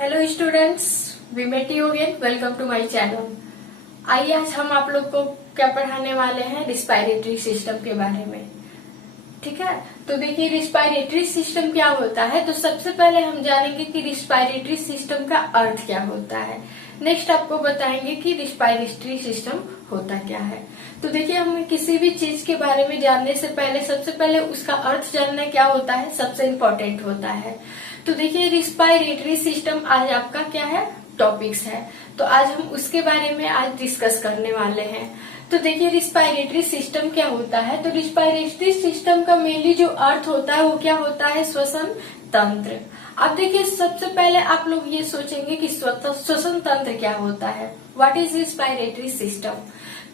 Hello students, we met you again. Welcome to my channel. आइए आज हम आप लोग को क्या पढ़ाने वाले हैं, रिस्पायरेटरी सिस्टम के बारे में। ठीक है, तो देखिए रिस्पायरेटरी सिस्टम क्या होता है। तो सबसे पहले हम जानेंगे कि रिस्पायरेटरी सिस्टम का अर्थ क्या होता है। नेक्स्ट आपको बताएंगे कि रिस्पायरेटरी सिस्टम होता क्या है। तो देखिए हमें किसी भी चीज के बारे में जानने से पहले सबसे पहले उसका अर्थ जानना क्या होता है, सबसे इम्पोर्टेंट होता है। तो देखिए रिस्पायरेटरी सिस्टम आज आपका क्या है, टॉपिक्स है। तो आज हम उसके बारे में आज डिस्कस करने वाले हैं। तो देखिए रिस्पायरेटरी सिस्टम क्या होता है। तो रिस्पायरेटरी सिस्टम का मेनली जो अर्थ होता है वो क्या होता है, श्वसन तंत्र। अब देखिए सबसे पहले आप लोग ये सोचेंगे कि श्वसन तंत्र क्या होता है, व्हाट इज रिस्पायरेटरी सिस्टम।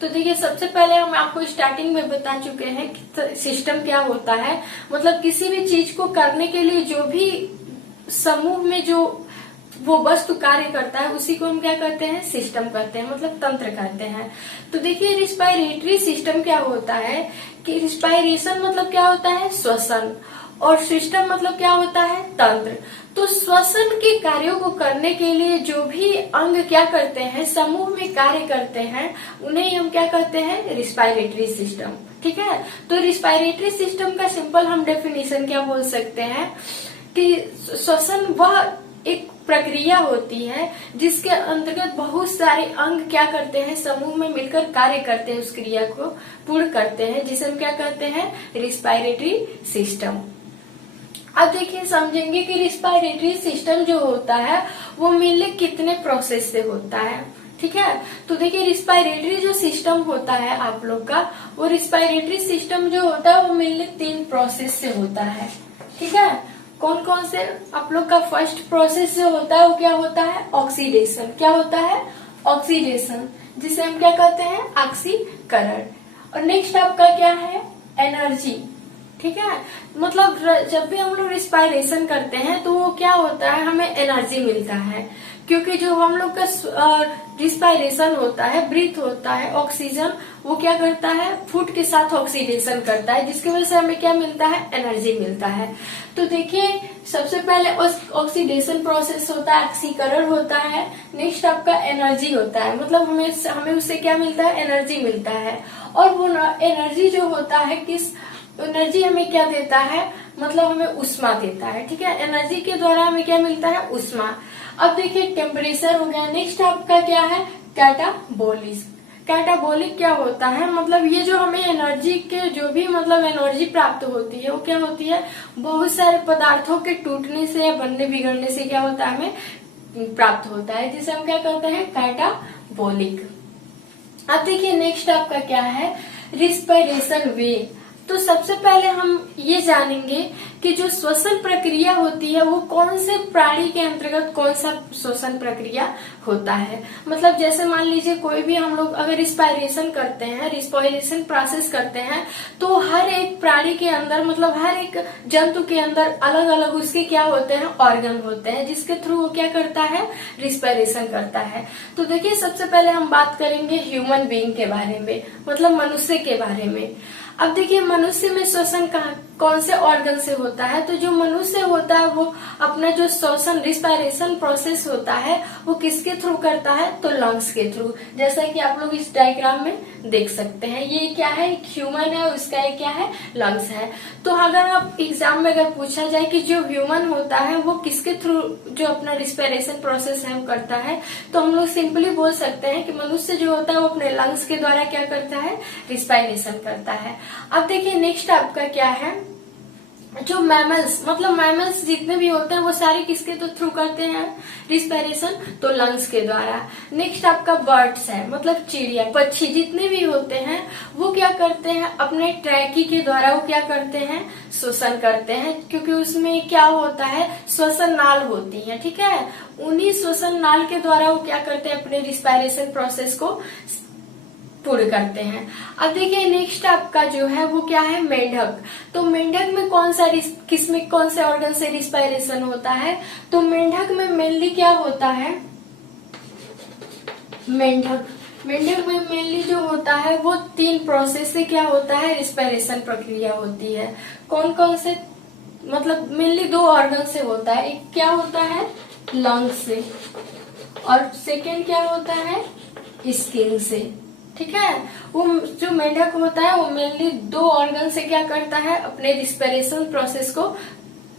तो देखिए सबसे पहले हम आपको स्टार्टिंग में बता चुके हैं कि सिस्टम क्या होता है। मतलब किसी भी चीज को करने के लिए जो भी समूह में जो वो वस्तु कार्य करता है उसी को हम क्या करते हैं, सिस्टम करते हैं, मतलब तंत्र करते हैं। तो देखिए रिस्पायरेटरी सिस्टम क्या होता है कि रिस्पायरेशन मतलब क्या होता है, श्वसन, और सिस्टम मतलब क्या होता है, तंत्र। तो श्वसन के कार्यों को करने के लिए जो भी अंग क्या करते हैं, समूह में कार्य करते हैं, उन्हें हम क्या कहते हैं, रिस्पायरेटरी सिस्टम। ठीक है, तो रिस्पायरेटरी सिस्टम का सिंपल हम डेफिनेशन क्या बोल सकते हैं कि श्वसन वह एक प्रक्रिया होती है जिसके अंतर्गत बहुत सारे अंग क्या करते हैं, समूह में मिलकर कार्य करते हैं, उस क्रिया को पूर्ण करते हैं, जिसे हम क्या कहते हैं, रिस्पायरेटरी सिस्टम। अब देखिए समझेंगे कि रिस्पायरेटरी सिस्टम जो होता है वो मेनली कितने प्रोसेस से होता है। ठीक है, तो देखिए रिस्पायरेटरी जो सिस्टम होता है आप लोग का, वो रिस्पायरेटरी सिस्टम जो होता है वो मेनली 3 प्रोसेस से होता है। ठीक है, कौन कौन से आप लोग का फर्स्ट प्रोसेस जो होता है वो क्या होता है, ऑक्सीडेशन। क्या होता है, ऑक्सीडेशन, जिसे हम क्या कहते हैं, ऑक्सीकरण। और नेक्स्ट आपका क्या है, एनर्जी। ठीक है, मतलब जब भी हम लोग रिस्पायरेशन करते हैं तो वो क्या होता है, हमें एनर्जी मिलता है, क्योंकि जो हम लोग का रिस्पायरेशन होता है, ब्रीथ होता है, ऑक्सीजन वो क्या करता है, फूड के साथ ऑक्सीडेशन करता है, जिसकी वजह से हमें क्या मिलता है, एनर्जी मिलता है। तो देखिए सबसे पहले ऑक्सीडेशन प्रोसेस होता है, ऑक्सीकरण होता है। नेक्स्ट आपका एनर्जी होता है, मतलब हमें उससे क्या मिलता है, एनर्जी मिलता है। और वो एनर्जी जो होता है, किस एनर्जी हमें क्या देता है, मतलब हमें उष्मा देता है। ठीक है, एनर्जी के द्वारा हमें क्या मिलता है, उष्मा। अब देखिए टेम्परेचर हो गया। नेक्स्ट आपका क्या है, कैटाबोलिक। कैटाबोलिक क्या होता है, मतलब ये जो हमें एनर्जी के जो भी मतलब एनर्जी प्राप्त होती है वो क्या होती है, बहुत सारे पदार्थों के टूटने से या बनने बिगड़ने से क्या होता है, हमें प्राप्त होता है, जिसे हम क्या कहते हैं, कैटाबोलिक। अब देखिए नेक्स्ट आपका क्या है, रिस्पायरेशन वे। तो सबसे पहले हम ये जानेंगे कि जो श्वसन प्रक्रिया होती है वो कौन से प्राणी के अंतर्गत कौन सा श्वसन प्रक्रिया होता है। मतलब जैसे मान लीजिए कोई भी हम लोग अगर रिस्पायरेशन करते हैं, रिस्पायरेशन प्रोसेस करते हैं, तो हर एक प्राणी के अंदर, मतलब हर एक जंतु के अंदर अलग अलग उसके क्या होते हैं, ऑर्गन होते हैं, जिसके थ्रू वो क्या करता है, रिस्पायरेशन करता है। तो देखिए सबसे पहले हम बात करेंगे ह्यूमन बीइंग के बारे में, मतलब मनुष्य के बारे में। अब देखिए मनुष्य में श्वसन कौन से ऑर्गन से होता है। तो जो मनुष्य होता है वो अपना जो श्वसन रिस्पायरेशन प्रोसेस होता है वो किसके थ्रू करता है, तो लंग्स के थ्रू। जैसा कि आप लोग इस डायग्राम में देख सकते हैं, ये क्या है, ह्यूमन है, उसका ये क्या है, लंग्स है। तो अगर आप एग्जाम में अगर पूछा जाए कि जो ह्यूमन होता है वो किसके थ्रू जो अपना रिस्पायरेशन प्रोसेस है वो करता है, तो हम लोग सिंपली बोल सकते हैं कि मनुष्य जो होता है वो अपने लंग्स के द्वारा क्या करता है, रिस्पायरेशन करता है। अब देखिए नेक्स्ट आपका क्या है, जो मैमल्स, मतलब मैमल्स जितने भी होते हैं वो सारे किसके तो थ्रू करते हैं रिस्पायरेशन, तो लंग्स के द्वारा। नेक्स्ट आपका बर्ड्स है, मतलब चिड़िया, पक्षी जितने भी होते हैं वो क्या करते हैं, अपने ट्रैकी के द्वारा वो क्या करते हैं, श्वसन करते हैं, क्योंकि उसमें क्या होता है, श्वसन नाल होती है। ठीक है, उन्हीं श्वसन नाल के द्वारा वो क्या करते हैं, अपने रिस्पायरेशन प्रोसेस को पूर्ण करते हैं। अब देखिए नेक्स्ट आपका जो है वो क्या है, मेंढक। तो मेंढक में कौन सा किसमें कौन से ऑर्गन से रिस्पायरेशन होता है, तो मेंढक में मेनली क्या होता है, मेंढक में मेनली जो होता है वो 3 प्रोसेस से क्या होता है, रिस्पायरेशन प्रक्रिया होती है। कौन कौन से, मतलब मेनली 2 ऑर्गन से होता है। एक क्या होता है, लंग्स से, और सेकेंड क्या होता है स्किन से। ठीक है, वो जो मेंढक होता है वो मेनली 2 ऑर्गन से क्या करता है, अपने रिस्पिरेशन प्रोसेस को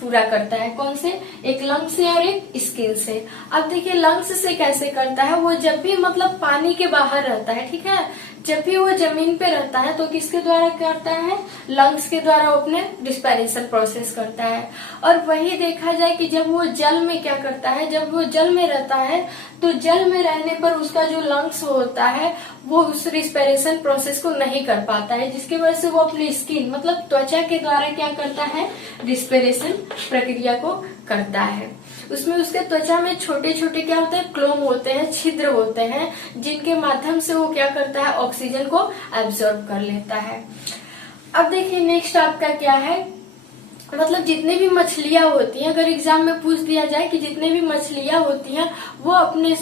पूरा करता है। कौन से, एक लंग्स से और एक स्किन से। अब देखिए लंग्स से कैसे करता है, वो जब भी मतलब पानी के बाहर रहता है, ठीक है, जब भी वो जमीन पे रहता है तो किसके द्वारा करता है, लंग्स के द्वारा वो अपने रिस्पिरेशन प्रोसेस करता है। और वही देखा जाए कि जब वो जल में क्या करता है, जब वो जल में रहता है तो जल में रहने पर उसका जो लंग्स होता है वो उस रिस्पिरेशन प्रोसेस को नहीं कर पाता है, जिसकी वजह से वो अपनी स्किन मतलब त्वचा के द्वारा क्या करता है, रिस्पिरेशन प्रक्रिया को करता है। उसमें उसके त्वचा में छोटे छोटे क्या होते हैं, क्लोम होते हैं, छिद्र होते हैं, जिनके माध्यम से वो क्या करता है, ऑक्सीजन को एब्जॉर्ब कर लेता है। अब देखिए नेक्स्ट आपका क्या है, मतलब जितने भी मछलियां होती हैं, अगर एग्जाम में पूछ दिया जाए कि जितने भी मछलियां होती हैं वो अपने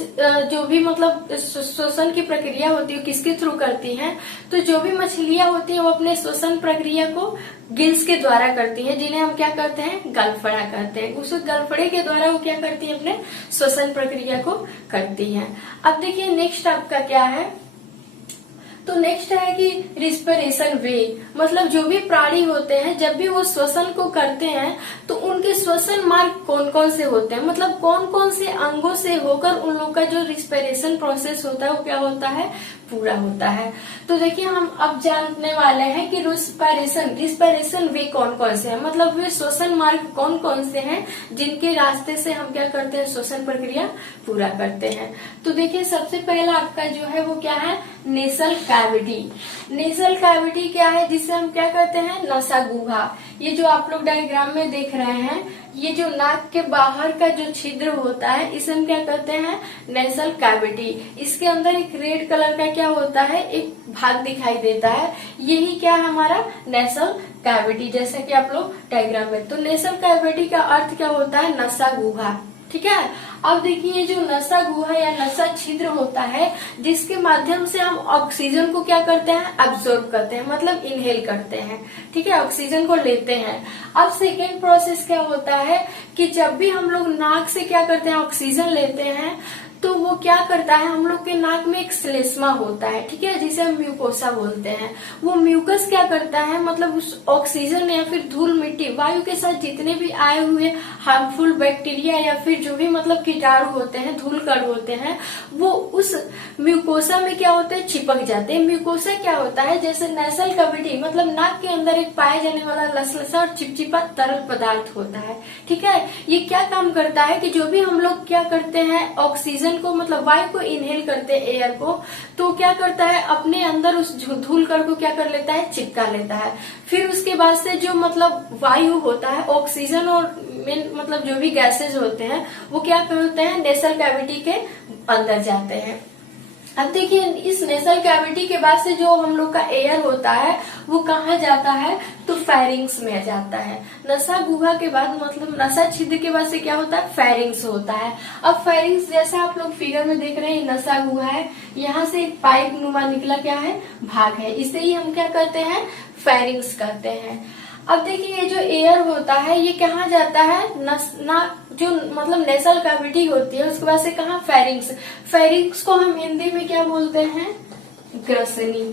जो भी मतलब श्वसन की प्रक्रिया होती है किसके थ्रू करती हैं, तो जो भी मछलियां होती हैं वो अपने श्वसन प्रक्रिया को गिल्स के द्वारा करती हैं, जिन्हें हम क्या करते हैं, गलफड़ा कहते हैं। उस गलफड़े के द्वारा वो क्या करती है, अपने श्वसन प्रक्रिया को करती हैं। अब देखिए नेक्स्ट आपका क्या है, तो नेक्स्ट है कि रिस्पिरेशन वे, मतलब जो भी प्राणी होते हैं जब भी वो श्वसन को करते हैं तो उनके श्वसन मार्ग कौन कौन से होते हैं, मतलब कौन कौन से अंगों से होकर उन लोग का जो रिस्पिरेशन प्रोसेस होता है वो क्या होता है, पूरा होता है। तो देखिए हम अब जानने वाले हैं कि रिस्पिरेशन वे कौन कौन से हैं, मतलब वे श्वसन मार्ग कौन कौन से हैं जिनके रास्ते से हम क्या करते हैं, श्वसन प्रक्रिया पूरा करते हैं। तो देखिए सबसे पहला आपका जो है वो क्या है, नेसल कैविटी। नेसल कैविटी क्या है, जिसे हम क्या कहते हैं, नसा गुहा। ये जो आप लोग डायग्राम में देख रहे हैं, ये जो नाक के बाहर का जो छिद्र होता है इसे हम क्या कहते हैं, नेसल कैविटी। इसके अंदर एक रेड कलर का क्या होता है, एक भाग दिखाई देता है, यही क्या है हमारा नेसल कैविटी, जैसे कि आप लोग डायग्राम में। तो नेसल कैविटी का अर्थ क्या होता है, नसा गुहा। ठीक है, अब देखिए जो नसा गुहा या नसा छिद्र होता है जिसके माध्यम से हम ऑक्सीजन को क्या करते हैं, एब्जॉर्ब करते हैं, मतलब इनहेल करते हैं। ठीक है, ऑक्सीजन को लेते हैं। अब सेकेंड प्रोसेस क्या होता है कि जब भी हम लोग नाक से क्या करते हैं, ऑक्सीजन लेते हैं तो वो क्या करता है, हम लोग के नाक में एक श्लेष्मा होता है, ठीक है, जिसे हम म्यूकोसा बोलते हैं। वो म्यूकस क्या करता है, मतलब उस ऑक्सीजन या फिर धूल मिट्टी वायु के साथ जितने भी आए हुए हार्मफुल बैक्टीरिया या फिर जो भी मतलब कीटाणु होते हैं, धूल कण होते हैं, वो उस म्यूकोसा में क्या होते हैं, चिपक जाते हैं। म्यूकोसा क्या होता है, जैसे नेसल कैविटी मतलब नाक के अंदर एक पाए जाने वाला लसलसा और चिपचिपा तरल पदार्थ होता है। ठीक है, ये क्या काम करता है कि जो भी हम लोग क्या करते हैं, ऑक्सीजन को मतलब वायु को इनहेल करते हैं, एयर को, तो क्या करता है, अपने अंदर उस धूल कण को क्या कर लेता है, चिपका लेता है। फिर उसके बाद से जो मतलब वायु होता है, ऑक्सीजन और मेन मतलब जो भी गैसेज होते हैं वो क्या करते हैं, नेसल कैविटी के अंदर जाते हैं। अब देखिए इस नेसल कैविटी के बाद से जो हम लोग का एयर होता है वो कहाँ जाता है, तो फेरिंग्स में जाता है। नसा गुहा के बाद मतलब नसा छिद्र के बाद से क्या होता है, फेरिंग्स होता है। अब फेरिंग्स जैसा आप लोग फिगर में देख रहे हैं, नसा गुहा है, यहाँ से एक पाइप नुमा निकला क्या है, भाग है, इसे ही हम क्या कहते हैं, फेरिंग्स कहते हैं। अब देखिए ये जो एयर होता है ये कहाँ जाता है, जो मतलब नेसल कैविटी होती है उसके बाद से कहाँ, फेरिंग्स। फेरिंग्स को हम हिंदी में क्या बोलते हैं, ग्रसनी।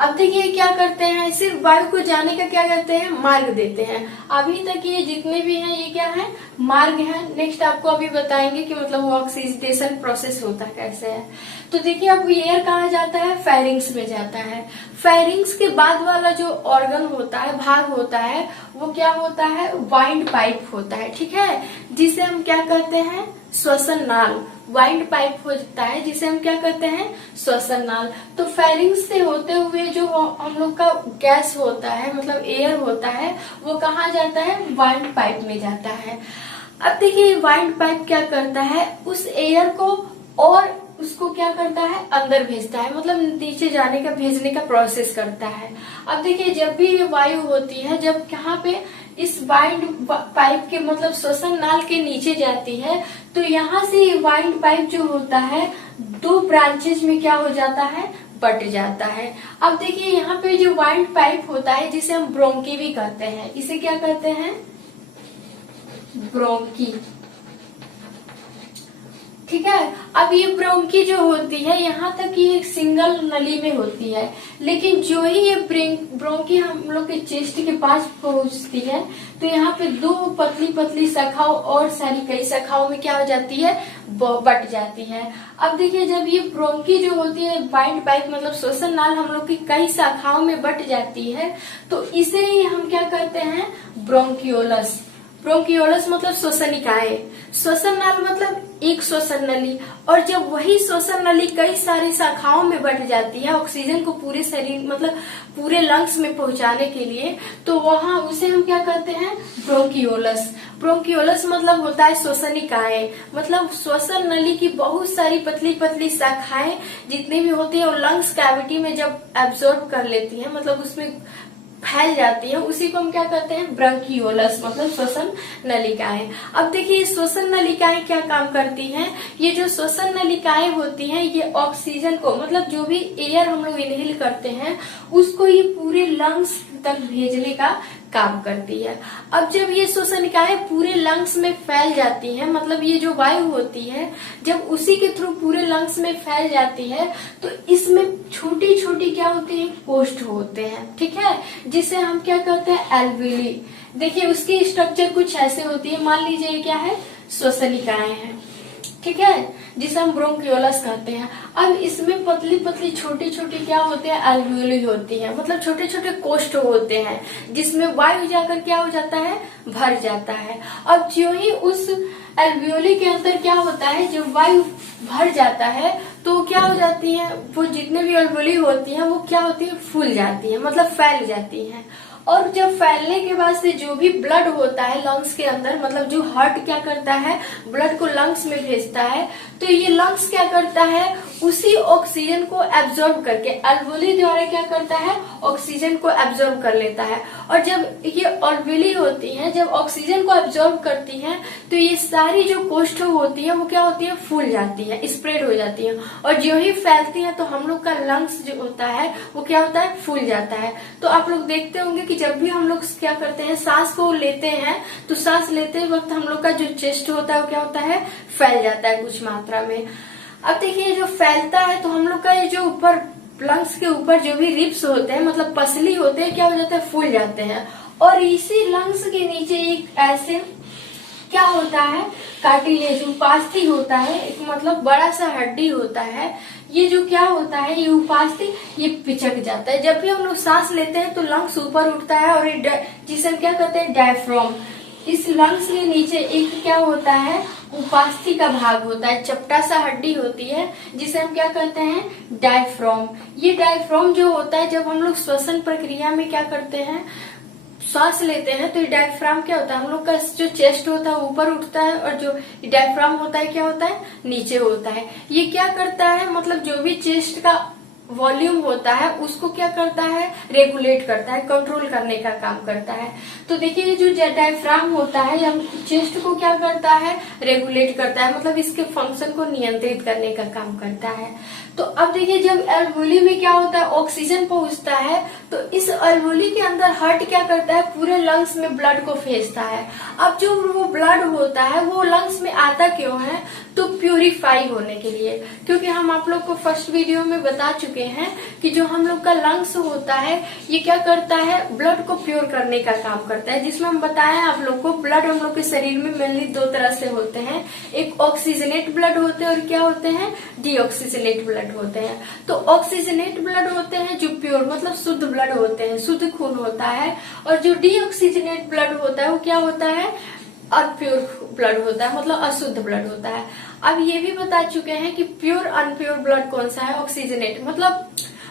अब देखिए क्या करते हैं, सिर्फ वायु को जाने का क्या करते हैं, मार्ग देते हैं। अभी तक ये जितने भी हैं ये क्या है, मार्ग है। नेक्स्ट आपको अभी बताएंगे कि मतलब वो ऑक्सीडेशन प्रोसेस होता कैसे है। तो देखिए अब एयर कहाँ जाता है, फेरिंग्स में जाता है। फेरिंग्स के बाद वाला जो ऑर्गन होता है, भाग होता है, वो क्या होता है, वाइंड पाइप होता है। ठीक है, जिसे हम क्या कहते हैं, श्वसन नाल। वाइंड पाइप होता है जिसे हम क्या कहते हैं, श्वसन नाल। तो फेरिंग्स से होते हुए जो हम लोग का गैस होता है मतलब एयर होता है वो कहाँ जाता है, वाइंड पाइप में जाता है। अब देखिए वाइंड पाइप क्या करता है, उस एयर को और उसको क्या करता है, अंदर भेजता है, मतलब नीचे जाने का भेजने का प्रोसेस करता है। अब देखिए जब भी ये वायु होती है, जब कहाँ पे इस वाइंड पाइप के मतलब श्वसन नाल के नीचे जाती है तो यहाँ से वाइंड पाइप जो होता है 2 ब्रांचेज में क्या हो जाता है, बट जाता है। अब देखिए यहाँ पे जो वाइंड पाइप होता है जिसे हम ब्रोंकी भी कहते हैं, इसे क्या कहते हैं, ब्रोंकी। ठीक है। अब ये ब्रोंकी जो होती है यहाँ तक ये एक सिंगल नली में होती है, लेकिन जो ही ये ब्रोंकी हम लोग के चेस्ट के पास पहुंचती है तो यहाँ पे दो पतली पतली शाखाओं और सारी कई शाखाओं में क्या हो जाती है, बट जाती है। अब देखिए जब ये ब्रोंकी जो होती है बाइंड बाइक मतलब श्वसन नाल हम लोग की कई शाखाओं में बट जाती है, तो इसे ही हम क्या करते हैं, ब्रोंकियोलस। ब्रोंकियोलस मतलब श्वसनिकाएं, श्वसन नाल मतलब एक श्वसन नली, और जब वही श्वसन नली कई सारी शाखाओं में बट जाती है ऑक्सीजन को पूरे शरीर मतलब पूरे लंग्स में पहुंचाने के लिए, तो वहां उसे हम क्या करते हैं, ब्रोंकियोलस। ब्रोंकियोलस मतलब होता है श्वसनिकाएं, मतलब श्वसन नली की बहुत सारी पतली पतली शाखाएं जितनी भी होती है और लंग्स कैविटी में जब एब्जॉर्ब कर लेती है मतलब उसमें फैल जाती है, उसी को हम क्या कहते हैं, ब्रोंकियोलस मतलब श्वसन नलिकाएं। अब देखिए श्वसन नलिकाएं क्या काम करती हैं, ये जो श्वसन नलिकाएं होती हैं ये ऑक्सीजन को मतलब जो भी एयर हम लोग इनहेल करते हैं उसको ये पूरे लंग्स तक भेजने का काम करती है। अब जब ये श्वसनिकाएं पूरे लंग्स में फैल जाती हैं मतलब ये जो वायु होती है जब उसी के थ्रू पूरे लंग्स में फैल जाती है तो इसमें छोटी छोटी क्या होती है, कोष्ठ होते हैं, ठीक है, जिसे हम क्या कहते हैं, एल्वियोली। देखिए उसकी स्ट्रक्चर कुछ ऐसे होती है, मान लीजिए क्या है, श्वसनिकाएं हैं, ठीक है, जिसे हम ब्रोंकियोलस कहते हैं। अब इसमें पतली पतली छोटी छोटी क्या होते हैं, एल्वियोली होती है, मतलब छोटे छोटे कोष्ठ होते हैं जिसमें वायु जाकर क्या हो जाता है, भर जाता है। अब जो ही उस एल्वियोली के अंदर क्या होता है, जब वायु भर जाता है तो क्या हो जाती है, वो जितने भी एल्वियोली होती है वो क्या होती है, फूल जाती है मतलब फैल जाती है। और जब फैलने के बाद से जो भी ब्लड होता है लंग्स के अंदर मतलब जो हार्ट क्या करता है, ब्लड को लंग्स में भेजता है, तो ये लंग्स क्या करता है, उसी ऑक्सीजन को एब्जॉर्ब करके एल्वियोली द्वारा क्या करता है, ऑक्सीजन को एब्जॉर्ब कर लेता है। और जब ये एल्वियोली होती है जब ऑक्सीजन को एब्जॉर्ब करती है तो ये सारी जो कोष्ठ होती है वो क्या होती है, फूल जाती है, स्प्रेड हो जाती है, और जो ही फैलती है तो हम लोग का लंग्स जो होता है वो क्या होता है, फूल जाता है। तो आप लोग देखते होंगे कि जब भी हम लोग क्या करते हैं, सांस को लेते हैं तो सांस लेते वक्त हम लोग का जो चेस्ट होता है वो क्या होता है, फैल जाता है कुछ मात्रा में। अब देखिए जो फैलता है तो हम लोग का ये जो ऊपर लंग्स के ऊपर जो भी रिब्स होते हैं मतलब पसली होते हैं क्या हो जाता है, फूल जाते हैं। और इसी लंग्स के नीचे एक ऐसे क्या होता है, कार्टिलेज उपास्थि होता है, एक मतलब बड़ा सा हड्डी होता है, ये जो क्या होता है, ये उपास्थि ये पिचक जाता है। जब भी हम लोग सांस लेते हैं तो लंग्स ऊपर उठता है और जिसे हम क्या कहते हैं, डायफ्राम। इस लंग्स के नीचे एक क्या होता है, उपास्थि का भाग होता है, चपटा सा हड्डी होती है जिसे हम क्या कहते हैं, डायफ्राम। ये डायफ्राम जो होता है जब हम लोग श्वसन प्रक्रिया में क्या करते हैं, सांस लेते हैं तो ये डायफ्राम क्या होता है, हम लोग का जो चेस्ट होता है ऊपर उठता है और जो डायफ्राम होता है क्या होता है, नीचे होता है। ये क्या करता है, मतलब जो भी चेस्ट का वॉल्यूम होता है उसको क्या करता है, रेगुलेट करता है, कंट्रोल करने का काम करता है। तो देखिए जो डायफ्राम होता है या चेस्ट को क्या करता है, रेगुलेट करता है, मतलब इसके फंक्शन को नियंत्रित करने का काम करता है। तो अब देखिए जब एल्वियोली में क्या होता है, ऑक्सीजन पहुंचता है तो इस एल्वियोली के अंदर हार्ट क्या करता है, पूरे लंग्स में ब्लड को भेजता है। अब जो वो ब्लड होता है वो लंग्स में आता क्यों है, तो प्यूरिफाई होने के लिए, क्योंकि हम आप लोग को फर्स्ट वीडियो में बता चुके हैं कि जो हम लोग का लंग्स होता है ये क्या करता है, ब्लड को प्योर करने का काम करता है, जिसमें हम बताएं आप लोग को ब्लड हम लोग के शरीर में मेनली दो तरह से होते हैं, एक ऑक्सीजनेट ब्लड होते हैं और क्या होते हैं, डीऑक्सीजनेट ब्लड होते हैं। तो ऑक्सीजनेट ब्लड होते हैं जो प्योर मतलब शुद्ध ब्लड होते हैं, शुद्ध खून होता है, और जो डीऑक्सीजनेट ब्लड होता है वो क्या होता है, अनप्योर ब्लड होता है, मतलब अशुद्ध ब्लड होता है। अब ये भी बता चुके हैं कि प्योर अनप्योर ब्लड कौन सा है, ऑक्सीजनेट मतलब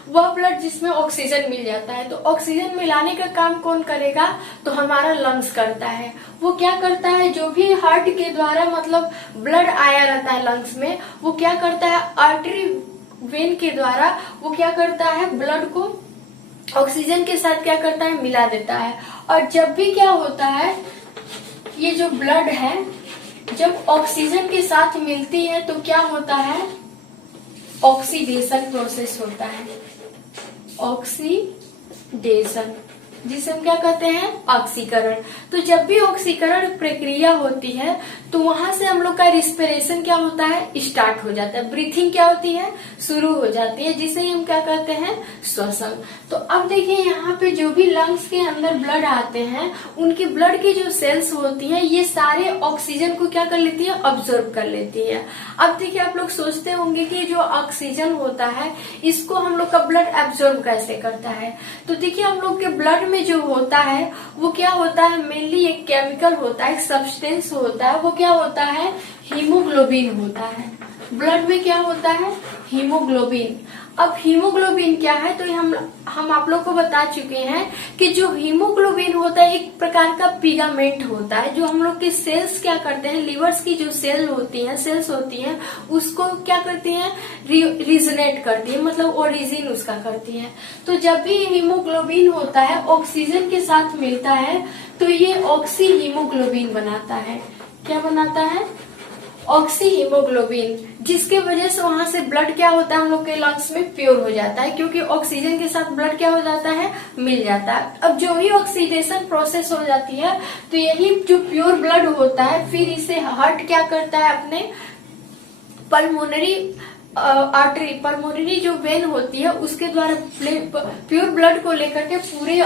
वह ब्लड जिसमें ऑक्सीजन मिल जाता है। तो ऑक्सीजन मिलाने का काम कौन करेगा, तो हमारा लंग्स करता है। वो क्या करता है, जो भी हार्ट के द्वारा मतलब ब्लड आया रहता है लंग्स में, वो क्या करता है, आर्टरी वेन के द्वारा वो क्या करता है, ब्लड को ऑक्सीजन के साथ क्या करता है, मिला देता है। और जब भी क्या होता है, ये जो ब्लड है जब ऑक्सीजन के साथ मिलती है तो क्या होता है, ऑक्सीडेशन प्रोसेस होता है, ऑक्सीडेशन। जिसे हम क्या कहते हैं, ऑक्सीकरण। तो जब भी ऑक्सीकरण प्रक्रिया होती है तो वहां से हम लोग का रिस्पिरेशन क्या होता है, स्टार्ट हो जाता है, ब्रीथिंग क्या होती है, शुरू हो जाती है, जिसे हम क्या कहते हैं, श्वसन। तो अब देखिए यहाँ पे जो भी लंग्स के अंदर ब्लड आते हैं, उनकी ब्लड की जो सेल्स होती हैं ये सारे ऑक्सीजन को क्या कर लेती है, ऑब्जर्व कर लेती है। अब देखिए आप लोग सोचते होंगे कि जो ऑक्सीजन होता है इसको हम लोग का ब्लड एब्जॉर्ब कैसे करता है। तो देखिए हम लोग के ब्लड में जो होता है वो क्या होता है, मेनली एक केमिकल होता है, एक सब्सटेंस होता है, वो क्या होता है, हीमोग्लोबिन होता है। ब्लड में क्या होता है, हीमोग्लोबिन। अब हीमोग्लोबिन क्या है, तो हम आप लोग को बता चुके हैं कि जो हीमोग्लोबिन होता है एक प्रकार का पिगामेंट होता है, जो हम लोग के सेल्स क्या करते हैं, लिवर्स की जो सेल्स होती हैं उसको क्या करती हैं, रिजनेट करती है, मतलब ओरिजिन उसका करती है। तो जब भी हीमोग्लोबिन होता है ऑक्सीजन के साथ मिलता है तो ये ऑक्सी हीमोग्लोबिन बनाता है। क्या बनाता है, ऑक्सी हीमोग्लोबिन, जिसके वजह से वहां से ब्लड क्या होता है, हम लोग के लंग्स में प्योर हो जाता है, क्योंकि ऑक्सीजन के साथ ब्लड क्या हो जाता है, मिल जाता है। अब जो ही ऑक्सीडेशन प्रोसेस हो जाती है तो यही जो प्योर ब्लड होता है फिर इसे हार्ट क्या करता है, अपने पल्मोनरी आर्टरी, पल्मोनरी जो वेन होती है उसके द्वारा प्योर ब्लड को लेकर के पूरे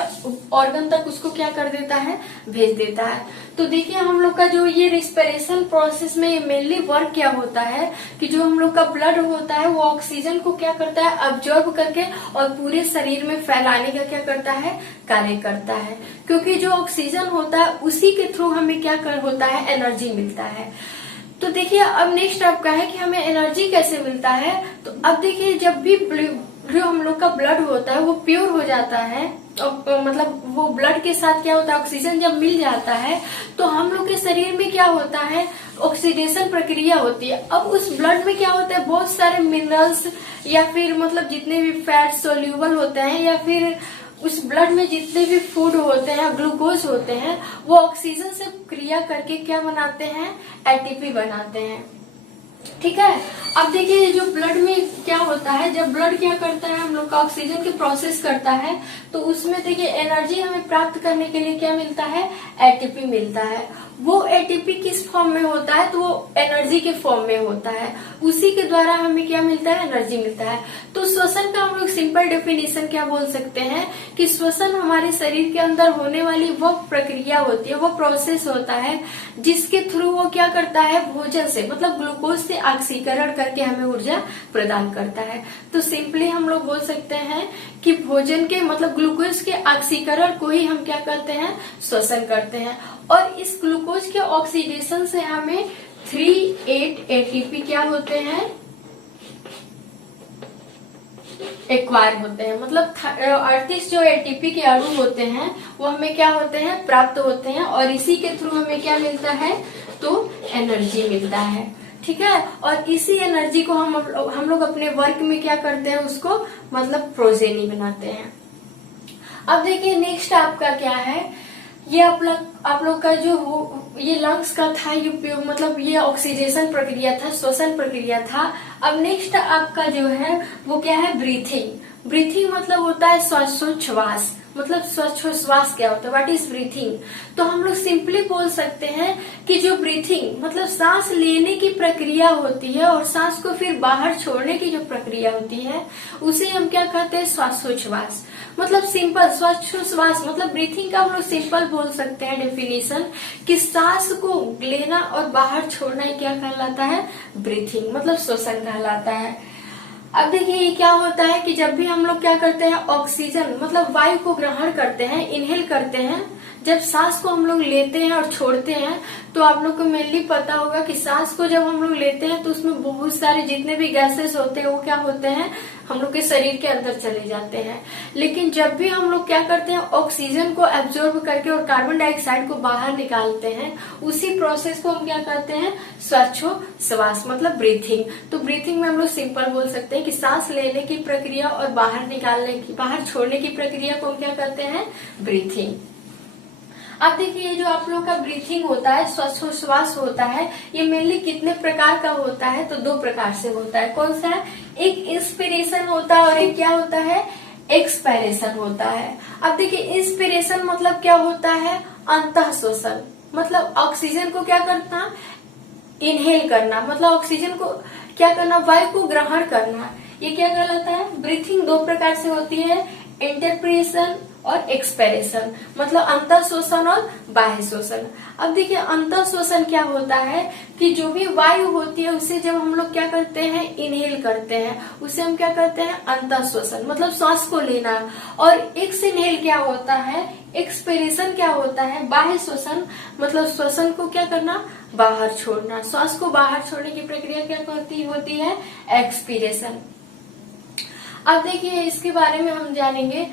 ऑर्गन तक उसको क्या कर देता है, भेज देता है। तो देखिए हम लोग का जो ये रिस्पिरेशन प्रोसेस में मेनली वर्क क्या होता है कि जो हम लोग का ब्लड होता है वो ऑक्सीजन को क्या करता है, अब्जॉर्ब करके और पूरे शरीर में फैलाने का क्या करता है, कार्य करता है। क्योंकि जो ऑक्सीजन होता है उसी के थ्रू हमें क्या होता है, एनर्जी मिलता है। तो देखिए अब नेक्स्ट आपका है कि हमें एनर्जी कैसे मिलता है। तो अब देखिए जब भी जो हम लोग का ब्लड होता है वो प्योर हो जाता है, मतलब वो ब्लड के साथ क्या होता है, ऑक्सीजन जब मिल जाता है तो हम लोग के शरीर में क्या होता है, ऑक्सीडेशन प्रक्रिया होती है। अब उस ब्लड में क्या होता है, बहुत सारे मिनरल्स या फिर मतलब जितने भी फैट सोल्यूबल होते हैं या फिर उस ब्लड में जितने भी फूड होते हैं, ग्लूकोज होते हैं, वो ऑक्सीजन से क्रिया करके क्या बनाते हैं, एटीपी बनाते हैं। ठीक है। अब देखिए जो ब्लड में क्या होता है, जब ब्लड क्या करता है, हम लोग का ऑक्सीजन की प्रोसेस करता है तो उसमें देखिए एनर्जी हमें प्राप्त करने के लिए क्या मिलता है, एटीपी मिलता है। वो एटीपी किस फॉर्म में होता है, तो वो एनर्जी के फॉर्म में होता है, उसी के द्वारा हमें क्या मिलता है, एनर्जी मिलता है। तो श्वसन का हम लोग सिंपल डेफिनेशन क्या बोल सकते हैं कि श्वसन हमारे शरीर के अंदर होने वाली वो प्रक्रिया होती है, वो प्रोसेस होता है जिसके थ्रू वो क्या करता है, भोजन से मतलब ग्लूकोज से ऑक्सीकरण करके हमें ऊर्जा प्रदान करता है। तो सिंपली हम लोग बोल सकते हैं कि भोजन के मतलब ग्लूकोज के ऑक्सीकरण को ही हम क्या करते हैं, श्वसन करते हैं। और इस ग्लूकोज के ऑक्सीडेशन से हमें 3,8 एटीपी क्या होते हैं, एक्वायर होते हैं। मतलब 38 जो एटीपी के अणु होते हैं वो हमें क्या होते हैं, प्राप्त होते हैं, और इसी के थ्रू हमें क्या मिलता है, तो एनर्जी मिलता है। ठीक है। और इसी एनर्जी को हम लोग अपने वर्क में क्या करते हैं, उसको मतलब प्रोजेनी बनाते हैं। अब देखिए नेक्स्ट आपका क्या है, ये आप लोग का जो ये लंग्स का था, ये मतलब ये ऑक्सीडेशन प्रक्रिया था, श्वसन प्रक्रिया था। अब नेक्स्ट आपका जो है वो क्या है, ब्रीथिंग। ब्रीथिंग मतलब होता है श्वासोच्छ्वास। मतलब श्वास क्या होता है, व्हाट इज ब्रीथिंग। तो हम लोग सिंपली बोल सकते हैं कि जो ब्रीथिंग मतलब सांस लेने की प्रक्रिया होती है और सांस को फिर बाहर छोड़ने की जो प्रक्रिया होती है उसे हम क्या कहते हैं, श्वासोच्छ्वास। मतलब सिंपल श्वासोच्छ्वास मतलब ब्रीथिंग का हम लोग सिंपल बोल सकते हैं डेफिनेशन कि सांस को लेना और बाहर छोड़ना ही क्या कहलाता है, ब्रीथिंग मतलब श्वसन कहलाता है। अब देखिए ये क्या होता है कि जब भी हम लोग क्या करते हैं, ऑक्सीजन मतलब वायु को ग्रहण करते हैं, इनहेल करते हैं, जब सांस को हम लोग लेते हैं और छोड़ते हैं तो आप लोग को मेनली पता होगा कि सांस को जब हम लोग लेते हैं तो उसमें बहुत सारे जितने भी गैसेस होते हैं वो क्या होते हैं, हम लोग के शरीर के अंदर चले जाते हैं। लेकिन जब भी हम लोग क्या करते हैं, ऑक्सीजन को एब्जॉर्ब करके और कार्बन डाइऑक्साइड को बाहर निकालते हैं, उसी प्रोसेस को हम क्या कहते हैं, श्वासोच्छ्वास मतलब ब्रीथिंग। तो ब्रीथिंग में हम लोग सिंपल बोल सकते हैं कि सांस लेने की प्रक्रिया और बाहर छोड़ने की प्रक्रिया को हम क्या कहते हैं, ब्रीथिंग। अब देखिए जो आप लोग का ब्रीथिंग होता है, श्वासोच्छ्वास होता है, ये मेनली कितने प्रकार का होता है, तो 2 प्रकार से होता है। कौन सा है, एक इंस्पिरेशन होता है और एक क्या होता है, एक्सपायरेशन होता है। अब देखिए इंस्पिरेशन मतलब क्या होता है, अंतः शोषण, मतलब ऑक्सीजन को क्या करना, इनहेल करना, मतलब ऑक्सीजन को क्या करना, वायु को ग्रहण करना। ये क्या कहलाता है, ब्रीथिंग दो प्रकार से होती है, इंटरप्रिएशन और एक्सपायरेशन, मतलब अंतः शोषण और बाह्य शोषण। अब देखिए अंतः शोषण क्या होता है कि जो भी वायु होती है उसे जब हम लोग क्या करते हैं, इनहेल करते हैं, उसे हम क्या करते हैं, अंतः शोषण, मतलब श्वास को लेना। और एक्सहेल क्या होता है, एक्सपायरेशन क्या होता है, बाह्य शोषण, मतलब श्वसन को क्या करना, बाहर छोड़ना। श्वास को बाहर छोड़ने की प्रक्रिया क्या होती है, एक्सपीरेशन। अब देखिए इसके बारे में हम जानेंगे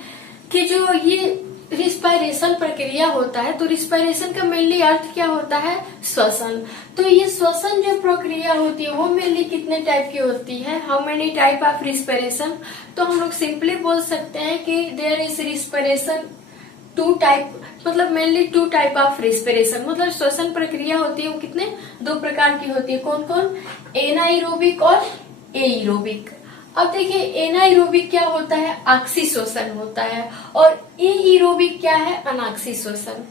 कि जो ये रिस्पायरेशन प्रक्रिया होता है, तो रिस्पायरेशन का मेनली अर्थ क्या होता है, श्वसन। तो ये श्वसन जो प्रक्रिया होती है वो मेनली कितने टाइप की होती है, how many type of respiration. तो हम लोग सिंपली बोल सकते हैं कि there is respiration two type, मतलब mainly two type of respiration, मतलब श्वसन प्रक्रिया होती है वो कितने, दो प्रकार की होती है। कौन कौन, एनाइरोबिक और एइरोबिक। अब देखिए एनाइरोबिक क्या होता है, ऑक्सीशोषण होता है, और एइरोबिक क्या है, अनॉक्सीशोषण।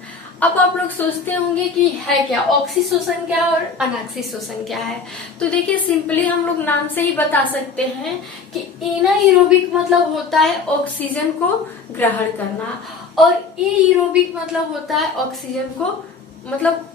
अब आप लोग सोचते होंगे कि है क्या, ऑक्सीशोषण क्या और अनॉक्सीशोषण क्या है। तो देखिए सिंपली हम लोग नाम से ही बता सकते हैं कि एनाइरोबिक मतलब होता है ऑक्सीजन को ग्रहण करना, और एइरोबिक मतलब होता है ऑक्सीजन को, मतलब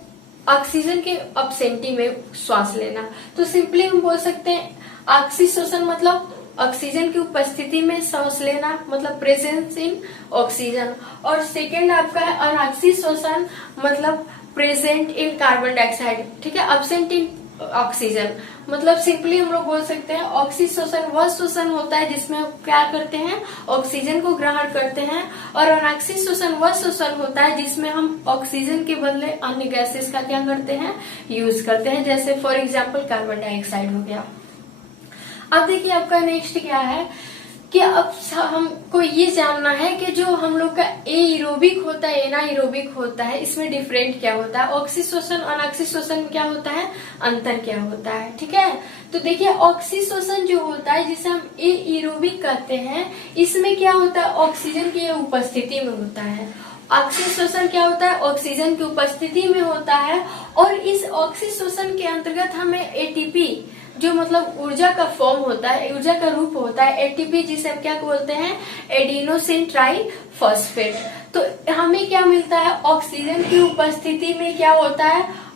ऑक्सीजन के अब्सेंटी में श्वास लेना। तो सिंपली हम बोल सकते हैं ऑक्सीशोषण मतलब ऑक्सीजन की उपस्थिति में सांस लेना, मतलब प्रेजेंस इन ऑक्सीजन। और सेकेंड आपका है अनॉक्सीशोषण, मतलब प्रेजेंट इन कार्बन डाइऑक्साइड, ठीक है, अब्सेंट इन ऑक्सीजन। मतलब सिंपली हम लोग बोल सकते हैं ऑक्सीशोषण वह शोषण होता है जिसमें हम क्या करते हैं, ऑक्सीजन को ग्रहण करते हैं, और अनॉक्सीशोषण वह शोषण होता है जिसमें हम ऑक्सीजन के बदले अन्य गैसेस का क्या करते हैं, यूज करते हैं, जैसे फॉर एग्जाम्पल कार्बन डाइऑक्साइड हो गया। अब देखिए आपका नेक्स्ट क्या है कि अब हमको ये जानना है कि जो हम लोग का एइरोबिक होता है, एनाइरोबिक होता है, इसमें डिफरेंट क्या होता है, ऑक्सीशोषण अनॉक्सीशोषण क्या होता है, अंतर क्या होता है, ठीक है। तो देखिए ऑक्सीशोषण जो होता है जिसे हम एइरोबिक कहते हैं, इसमें क्या होता है, ऑक्सीजन की उपस्थिति में होता है। ऑक्सीशोषण क्या होता है, ऑक्सीजन की उपस्थिति में होता है, और इस ऑक्सीशोषण के अंतर्गत हमें एटीपी, जो मतलब ऊर्जा का फॉर्म होता है, ऊर्जा का रूप होता है एटीपी, जिसे हम क्या बोलते हैं, एडिनोसिन ट्राइफॉस्फेट। तो हमें क्या मिलता है, ऑक्सीजन की उपस्थिति में क्या होता है,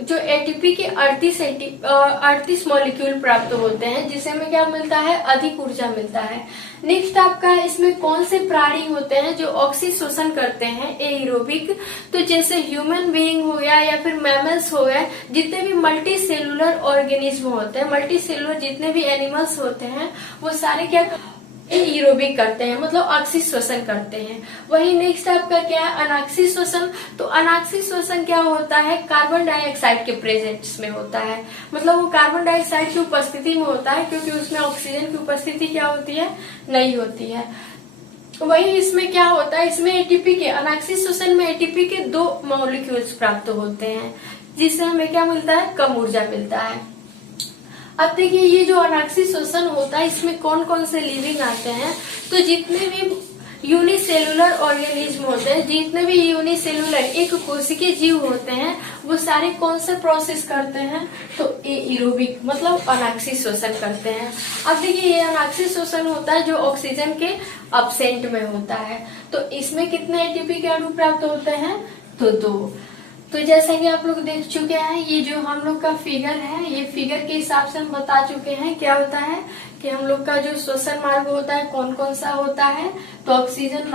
जो एटीपी के 38 मॉलिक्यूल प्राप्त होते हैं, जिसे हमें क्या मिलता है, अधिक ऊर्जा मिलता है। नेक्स्ट आपका इसमें कौन से प्राणी होते हैं जो ऑक्सीशोषण करते हैं, एइरोबिक। तो जैसे ह्यूमन बीइंग हो गया या फिर मैमल्स हो गए, जितने भी मल्टी सेलुलर ऑर्गेनिज्म होते हैं, मल्टी सेलुलर जितने भी एनिमल्स होते हैं, वो सारे क्या एइरोबिक करते हैं, मतलब ऑक्सीशोषण करते हैं। वही नेक्स्ट आपका क्या है, अनॉक्सीशोषण। तो अनॉक्सीशोषण क्या होता है, कार्बन डाइऑक्साइड के प्रेजेंस में होता है, मतलब वो कार्बन डाइऑक्साइड की उपस्थिति में होता है, क्योंकि उसमें ऑक्सीजन की उपस्थिति क्या होती है, नहीं होती है। वही इसमें क्या होता है, इसमें एटीपी के, अनॉक्सीशोषण में एटीपी के 2 मॉलिक्यूल्स प्राप्त होते हैं, जिससे हमें क्या मिलता है, कम ऊर्जा मिलता है। अब देखिए ये जो अनॉक्सीशोषण होता है इसमें कौन कौन से लिविंग आते हैं। तो जितने भी यूनिसेलुलर ऑर्गेनिज्म होते हैं, जितने भी यूनिसेलुलर एक कोशिकीय जीव होते हैं, वो सारे कौन सा प्रोसेस करते हैं, तो एइरोबिक मतलब अनॉक्सीशोषण करते हैं। अब देखिए ये अनॉक्सीशोषण होता है जो ऑक्सीजन के अब्सेंट में होता है। तो इसमें कितने एटीपी के अणु प्राप्त होते हैं, तो 2। तो जैसा कि आप लोग देख चुके हैं, ये जो हम लोग का फिगर है, ये फिगर के हिसाब से हम बता चुके हैं क्या होता है कि हम लोग का जो श्वसन मार्ग होता है कौन कौन सा होता है। तो ऑक्सीजन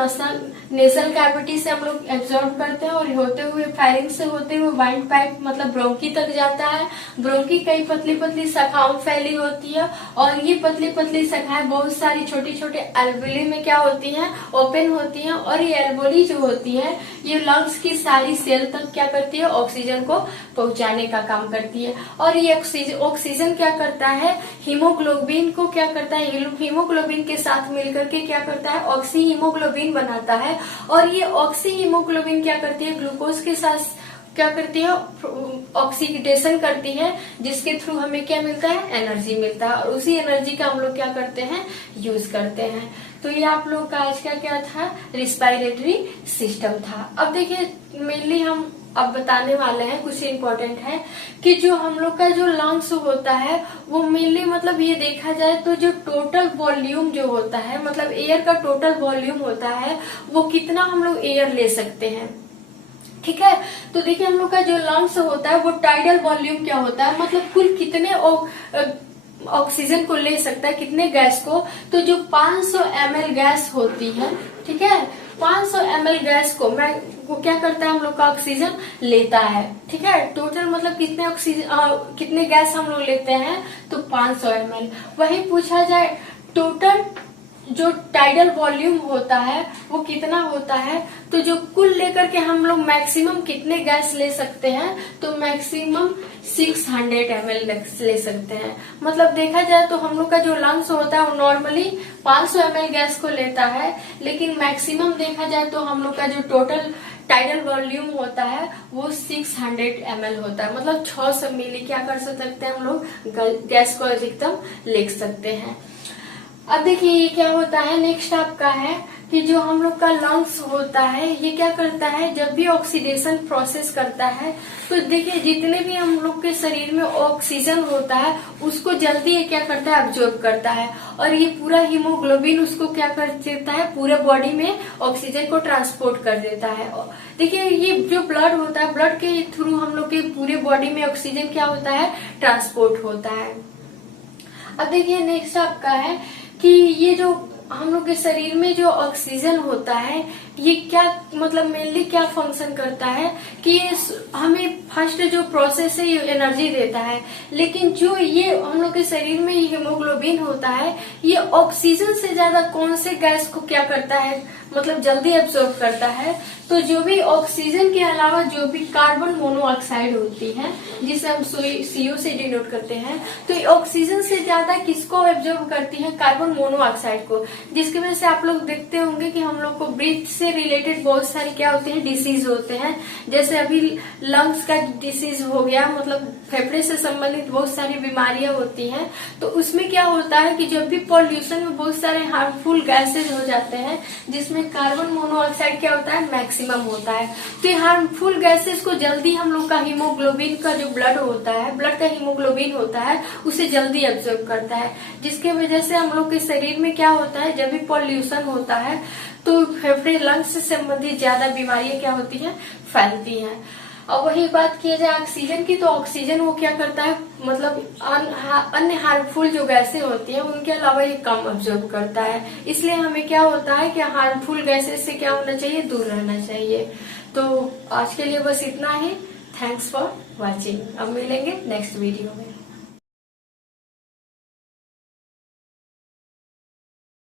नेसल कैविटी से हम लोग एब्जॉर्ब करते हैं, और होते हुए फायरिंग से होते हुए वाइंड पाइप मतलब ब्रोंकी तक जाता है। ब्रोंकी कई पतली पतली शाखाओं फैली होती है, और ये पतली पतली शाखाएं बहुत सारी छोटी छोटे एल्वोली में क्या होती हैं, ओपन होती हैं, और ये एल्वोली जो होती है ये लंग्स की सारी सेल तक क्या करती है, ऑक्सीजन को पहुंचाने का काम करती है। और ये ऑक्सीजन क्या करता है, हीमोग्लोबिन को क्या करता है, हीमोग्लोबिन के साथ मिलकर के क्या करता है, ऑक्सी हीमोग्लोबिन बनाता है। और ये ऑक्सी हीमोग्लोबिन क्या करती है, ग्लूकोज के साथ क्या करती है, ऑक्सीडेशन करती है, जिसके थ्रू हमें क्या मिलता है, एनर्जी मिलता है, और उसी एनर्जी का हम लोग क्या करते हैं, यूज करते हैं। तो ये आप लोग का आज का क्या था, रिस्पायरेटरी सिस्टम था। अब देखिए मेनली हम अब बताने वाले हैं कुछ इम्पोर्टेंट है कि जो हम लोग का जो लंग्स होता है वो मेनली मतलब ये देखा जाए तो जो टोटल वॉल्यूम जो होता है, मतलब एयर का टोटल वॉल्यूम होता है वो कितना हम लोग एयर ले सकते हैं, ठीक है। तो देखिए हम लोग का जो लंग्स होता है वो टाइडल वॉल्यूम क्या होता है, मतलब कुल कितने ऑक्सीजन को ले सकता है, कितने गैस को। तो जो 500 ml गैस होती है, ठीक है, 500 ml गैस को वो क्या करता है, हम लोग का ऑक्सीजन लेता है, ठीक है। टोटल मतलब कितने ऑक्सीजन कितने गैस हम लोग लेते हैं, तो 500 ml। वही पूछा जाए टोटल जो टाइडल वॉल्यूम होता है वो कितना होता है, तो जो कुल लेकर के हम लोग मैक्सिमम कितने गैस ले सकते हैं, तो मैक्सिमम 600 ml ले सकते हैं। मतलब देखा जाए तो हम लोग का जो लंग्स होता है वो नॉर्मली 500 ml गैस को लेता है, लेकिन मैक्सिमम देखा जाए तो हम लोग का जो टोटल टाइडल वॉल्यूम होता है वो 600 ml होता है। मतलब 600 मिली क्या कर सकते हैं हम लोग, गैस को अधिकतम ले सकते हैं। अब देखिए ये क्या होता है, नेक्स्ट आपका है कि जो हम लोग का लंग्स होता है ये क्या करता है, जब भी ऑक्सीडेशन प्रोसेस करता है तो देखिए जितने भी हम लोग के शरीर में ऑक्सीजन होता है उसको जल्दी ये क्या करता है, एब्जॉर्ब करता है, और ये पूरा हीमोग्लोबिन उसको क्या कर देता है, पूरे बॉडी में ऑक्सीजन को ट्रांसपोर्ट कर देता है। देखिए ये जो ब्लड होता है, ब्लड के थ्रू हम लोग के पूरे बॉडी में ऑक्सीजन क्या होता है, ट्रांसपोर्ट होता है। अब देखिए नेक्स्ट आपका है कि ये जो हम लोग के शरीर में जो ऑक्सीजन होता है ये क्या मतलब मेनली क्या फंक्शन करता है कि ये हमें फर्स्ट जो प्रोसेस है ये एनर्जी देता है, लेकिन जो ये हम लोग के शरीर में हीमोग्लोबिन होता है ये ऑक्सीजन से ज्यादा कौन से गैस को क्या करता है, मतलब जल्दी एब्जॉर्ब करता है। तो जो भी ऑक्सीजन के अलावा जो भी कार्बन मोनोऑक्साइड होती है जिसे हम CO से डिनोट करते हैं, तो ये ऑक्सीजन से ज्यादा किसको एब्जॉर्ब करती है, कार्बन मोनोऑक्साइड को, जिसकी वजह से आप लोग देखते होंगे कि हम लोग को ब्रीथ से रिलेटेड बहुत सारे क्या होते हैं, डिसीज होते हैं। जैसे अभी लंग्स का डिसीज हो गया, मतलब फेफड़े से संबंधित बहुत सारी बीमारियां होती हैं। तो उसमें क्या होता है कि जब भी पॉल्यूशन में बहुत सारे हार्मफुल गैसेज हो जाते हैं जिसमें कार्बन मोनोऑक्साइड क्या होता है, मैक्सिमम होता है। तो ये हार्मफुल गैसेज को जल्दी हम लोग का हीमोग्लोबिन का जो ब्लड होता है, ब्लड का हीमोग्लोबिन होता है उसे जल्दी एब्जॉर्ब करता है, जिसके वजह से हम लोग के शरीर में क्या होता है, जब भी पॉल्यूशन होता है तो फेफड़े लंग्स से संबंधित ज्यादा बीमारियां क्या होती हैं, फैलती हैं। और वही बात किया जाए ऑक्सीजन की, तो ऑक्सीजन वो क्या करता है, मतलब अन्य हार्मफुल जो गैसें होती हैं उनके अलावा ये कम ऑब्जर्व करता है। इसलिए हमें क्या होता है कि हार्मफुल गैसेस से क्या होना चाहिए, दूर रहना चाहिए। तो आज के लिए बस इतना ही। Thanks for watching. अब मिलेंगे नेक्स्ट वीडियो में।